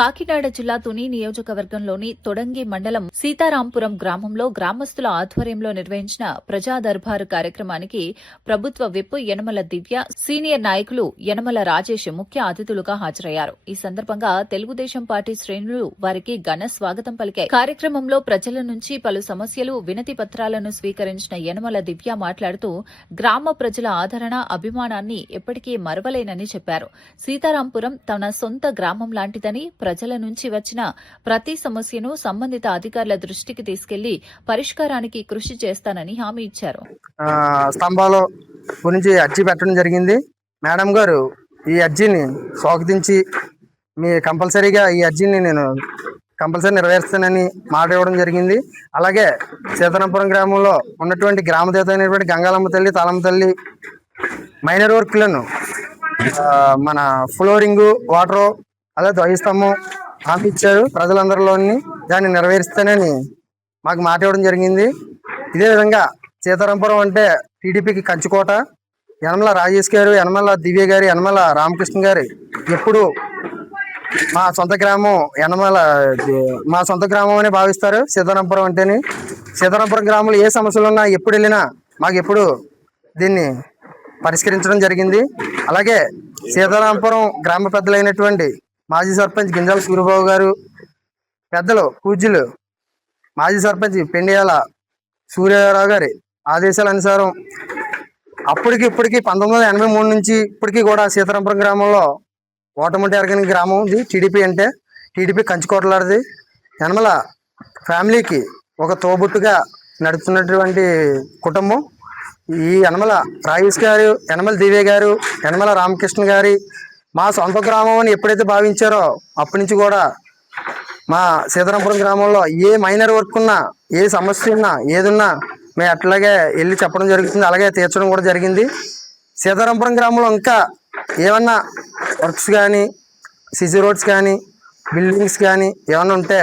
కాకినాడ జిల్లా తుని నియోజకవర్గంలోని తొడంగి మండలం సీతారాంపురం గ్రామంలో గ్రామస్తుల ఆధ్వర్యంలో నిర్వహించిన ప్రజా దర్బారు కార్యక్రమానికి ప్రభుత్వ విప్ యనమల దివ్య, సీనియర్ నాయకులు యనమల రాజేష్ ముఖ్య అతిథులుగా హాజరయ్యారు. ఈ సందర్భంగా తెలుగుదేశం పార్టీ శ్రేణులు వారికి ఘన స్వాగతం పలికాయి. కార్యక్రమంలో ప్రజల నుంచి పలు సమస్యలు, వినతి పత్రాలను స్వీకరించిన యనమల దివ్య మాట్లాడుతూ గ్రామ ప్రజల ఆదరణ, అభిమానాన్ని ఎప్పటికీ మరవలేనని చెప్పారు. సీతారాంపురం తన సొంత గ్రామం లాంటిదని, ప్రజల నుంచి వచ్చిన ప్రతి సమస్యను సంబంధిత అధికారుల దృష్టికి తీసుకెళ్లి పరిష్కారానికి కృషి చేస్తానని హామీ ఇచ్చారు. స్తంభాల గురించి అర్జీ పెట్టడం జరిగింది. మేడం గారు ఈ అర్జీని స్వాగతించి మీ కంపల్సరీగా ఈ అర్జీని నేను కంపల్సరీ నెరవేరుస్తానని మాట ఇవ్వడం జరిగింది. అలాగే సీతారాంపురం గ్రామంలో ఉన్నటువంటి గ్రామదేవత అయినటువంటి గంగాలమ్మ తల్లి, తాళమ్మ తల్లి మైనర్ వర్క్లను మన ఫ్లోరింగ్, వాటర్ అలా ధ్వజస్తంభం హామీ ఇచ్చారు. ప్రజలందరిలోని దాన్ని నెరవేరుస్తానని మాకు మాట ఇవ్వడం జరిగింది. ఇదే విధంగా సీతారాంపురం అంటే టీడీపీకి కంచుకోట. యనమల రాజేష్ గారు, యనమల దివ్య గారి, యనమల రామకృష్ణ గారు ఎప్పుడు మా సొంత గ్రామం మా సొంత గ్రామం అని భావిస్తారు. సీతారాంపురం అంటేని సీతారాంపురం గ్రామంలో ఏ సమస్యలు ఉన్నా ఎప్పుడు వెళ్ళినా మాకు ఎప్పుడు దీన్ని పరిష్కరించడం జరిగింది. అలాగే సీతారాంపురం గ్రామ పెద్దలైనటువంటి మాజీ సర్పంచ్ గింజాల సూర్యబాబు గారు, పెద్దలు పూజ్యులు మాజీ సర్పంచ్ పెండియాల సూర్యారావు గారి ఆదేశాల అనుసారం అప్పటికి ఇప్పటికి 1983 నుంచి ఇప్పటికీ కూడా సీతారాంపురం గ్రామంలో ఓటముంటే ఎరగని గ్రామం ఇది. టీడీపీ అంటే టీడీపీ కంచుకోటలాడిది. యనమల ఫ్యామిలీకి ఒక తోబుట్టుగా నడుపుతున్నటువంటి కుటుంబం ఈ యనమల రాజేష్ గారు, యనమల దివ్య గారు, యనమల రామకృష్ణ గారి మా సొంత గ్రామం అని ఎప్పుడైతే భావించారో అప్పటి నుంచి కూడా మా సీతారాంపురం గ్రామంలో ఏ మైనర్ వర్క్ ఉన్నా, ఏ సమస్య ఉన్నా, ఏదున్నా మేము అట్లాగే వెళ్ళి చెప్పడం జరుగుతుంది. అలాగే తీర్చడం కూడా జరిగింది. సీతారాంపురం గ్రామంలో ఇంకా ఏమన్నా వర్క్స్ కానీ, సిసి రోడ్స్ కానీ, బిల్డింగ్స్ కానీ ఏమన్నా ఉంటే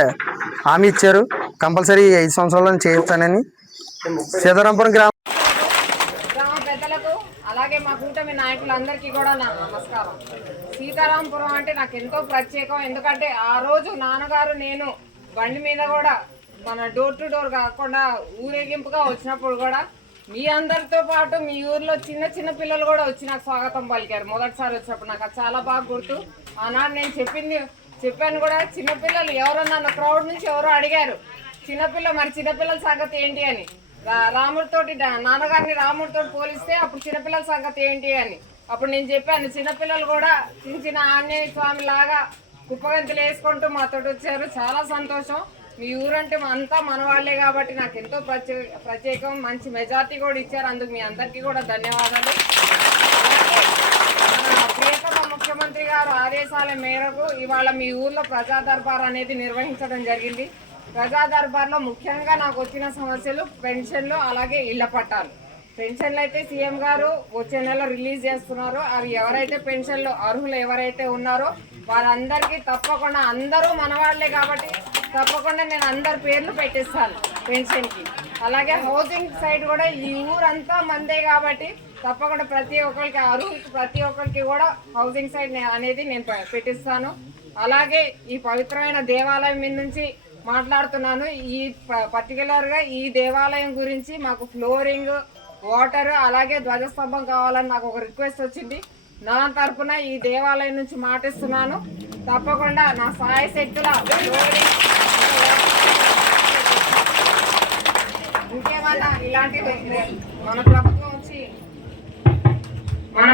హామీ ఇచ్చారు. కంపల్సరీ 5 సంవత్సరాలను చేస్తానని. సీతారాంపురం గ్రామం పెద్దలకు అలాగే మా కూటమి నాయకులందరికీ కూడా నా నమస్కారం. సీతారాంపురం అంటే నాకు ఎంతో ప్రత్యేకం. ఎందుకంటే ఆ రోజు నాన్నగారు నేను బండి మీద కూడా మన డోర్ టు డోర్ కాకుండా ఊరేగింపుగా వచ్చినప్పుడు కూడా మీ అందరితో పాటు మీ ఊర్లో చిన్న చిన్న పిల్లలు కూడా వచ్చి నాకు స్వాగతం పలికారు. మొదటిసారి వచ్చినప్పుడు నాకు చాలా బాగా గుర్తు. ఆనాడు నేను చెప్పాను కూడా. చిన్నపిల్లలు ఎవరో నన్ను క్రౌడ్ నుంచి ఎవరో అడిగారు, చిన్నపిల్లల సంగతి ఏంటి అని. రాముడితోటి నాన్నగారిని రాముడితోటి పోలిస్తే అప్పుడు చిన్నపిల్లల సంగతి ఏంటి అని అప్పుడు నేను చెప్పాను. చిన్నపిల్లలు కూడా చిన్న ఆంజనేయ స్వామి లాగా కుప్పగంతులు వేసుకుంటూ మాతో వచ్చారు. చాలా సంతోషం. మీ ఊరంటే అంతా మనవాళ్లే కాబట్టి నాకు ఎంతో ప్రత్యేకం. మంచి మెజార్టీ కూడా ఇచ్చారు. అందుకు మీ అందరికీ కూడా ధన్యవాదాలు. మన ప్రియతమ ముఖ్యమంత్రి గారు ఆదేశాల మేరకు ఇవాళ మీ ఊర్లో ప్రజా దర్బార్ అనేది నిర్వహించడం జరిగింది. ప్రజా దర్బార్లో ముఖ్యంగా నాకు వచ్చిన సమస్యలు పెన్షన్లు, అలాగే ఇళ్ల పట్టాలు. పెన్షన్లు అయితే సీఎం గారు వచ్చే నెల రిలీజ్ చేస్తున్నారు. అవి ఎవరైతే పెన్షన్లు అర్హులు ఎవరైతే ఉన్నారో వారందరికీ తప్పకుండా, అందరూ మనవాళ్లే కాబట్టి తప్పకుండా నేను అందరి పేర్లు పెట్టిస్తాను పెన్షన్కి. అలాగే హౌసింగ్ సైడ్ కూడా ఈ ఊరంతా మందే కాబట్టి తప్పకుండా ప్రతి ఒక్కరికి అర్హులకి ప్రతి ఒక్కరికి కూడా హౌసింగ్ సైడ్ అనేది నేను పెట్టిస్తాను. అలాగే ఈ పవిత్రమైన దేవాలయం మీద నుంచి మాట్లాడుతున్నాను. ఈ పర్టికులర్గా ఈ దేవాలయం గురించి మాకు ఫ్లోరింగ్, వాటర్, అలాగే ధ్వజస్తంభం కావాలని నాకు ఒక రిక్వెస్ట్ వచ్చింది. నా తరఫున ఈ దేవాలయం నుంచి మాటిస్తున్నాను. తప్పకుండా నా సాయి శక్తుల ఫ్లోరింగ్, ఇంకేమన్నా ఇలాంటివి మన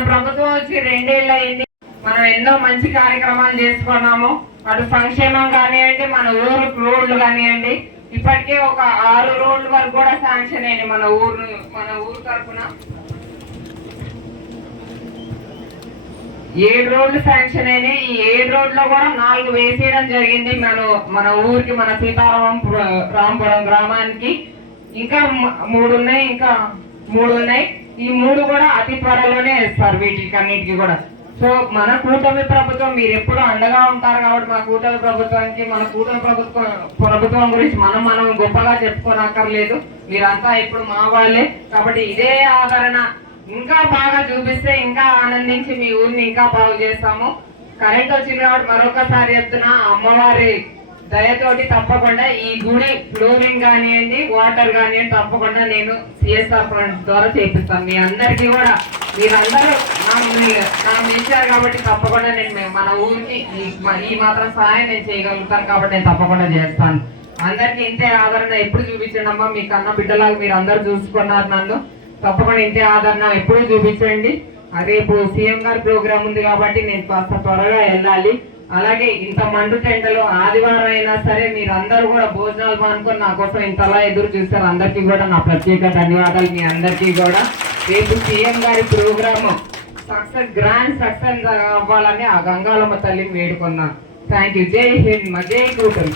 ప్రభుత్వం వచ్చి 2 ఏళ్ళు అయింది. మనం ఎన్నో మంచి కార్యక్రమాలు చేసుకున్నాము. అటు సంక్షేమం కానివ్వండి, మన ఊరు రోడ్లు కానివ్వండి. ఇప్పటికే ఒక 6 రోడ్ల వరకు కూడా శాంక్షన్ అయ్యింది మన ఊరు తరఫున. 7 రోడ్లు శాంక్షన్ అయినాయి. ఈ 7 రోడ్లో కూడా 4 వేసేయడం జరిగింది మన ఊరికి, మన సీతారాంపురం గ్రామానికి. ఇంకా 3 ఉన్నాయి. ఈ 3 కూడా అతి త్వరలోనే వేస్తారు వీటికన్నిటికీ కూడా. సో మన కూటమి ప్రభుత్వం మీరు ఎప్పుడు అండగా ఉంటారు కాబట్టి మా కూటమి ప్రభుత్వానికి, మన కూటమి ప్రభుత్వం గురించి మనం గొప్పగా చెప్పుకోనక్కర్లేదు. మీరంతా ఇప్పుడు మా వాళ్ళే కాబట్టి ఇదే ఆదరణ ఇంకా బాగా చూపిస్తే ఇంకా ఆనందించి మీ ఊరిని ఇంకా బాగు చేస్తాము. కరెంట్ వచ్చింది కాబట్టి మరొకసారి చెప్తున్నా, అమ్మవారి దయతోటి తప్పకుండా ఈ గుడి ఫ్లోరింగ్ కానివ్వండి, వాటర్ కానివ్వండి తప్పకుండా నేను సిఎస్ఆర్ ఫండ్ ద్వారా చేపిస్తాను. మీ అందరికీ కూడా మీరందరూ నాకు ఇచ్చారు కాబట్టి తప్పకుండా నేను మన ఊరికి ఈ మాత్రం సహాయం నేను చేయగలుగుతాను కాబట్టి నేను తప్పకుండా చేస్తాను. అందరికీ ఇంతే ఆదరణ ఎప్పుడు చూపించండి అమ్మా. మీ కన్న బిడ్డలాగా మీరు అందరూ చూసుకున్నారు నన్ను. తప్పకుండా ఇంతే ఆదరణ ఎప్పుడూ చూపించండి. రేపు సీఎం గారి ప్రోగ్రామ్ ఉంది కాబట్టి నేను కాస్త త్వరగా వెళ్ళాలి. అలాగే ఇంత మండు టెంటలో ఆదివారం అయినా సరే మీరందరూ కూడా భోజనాలు మానుకొని నా కోసం ఇంతలా ఎదురు చూస్తారు. అందరికీ కూడా నా ప్రత్యేక ధన్యవాదాలు. మీ అందరికీ కూడా రేపు సీఎం గారి ప్రోగ్రామ్ గ్రాండ్ సక్సెస్ అవ్వాలని ఆ గంగాలమ్మ తల్లిని వేడుకున్నాను. Thank you. జై హింద్, జై కూటమి.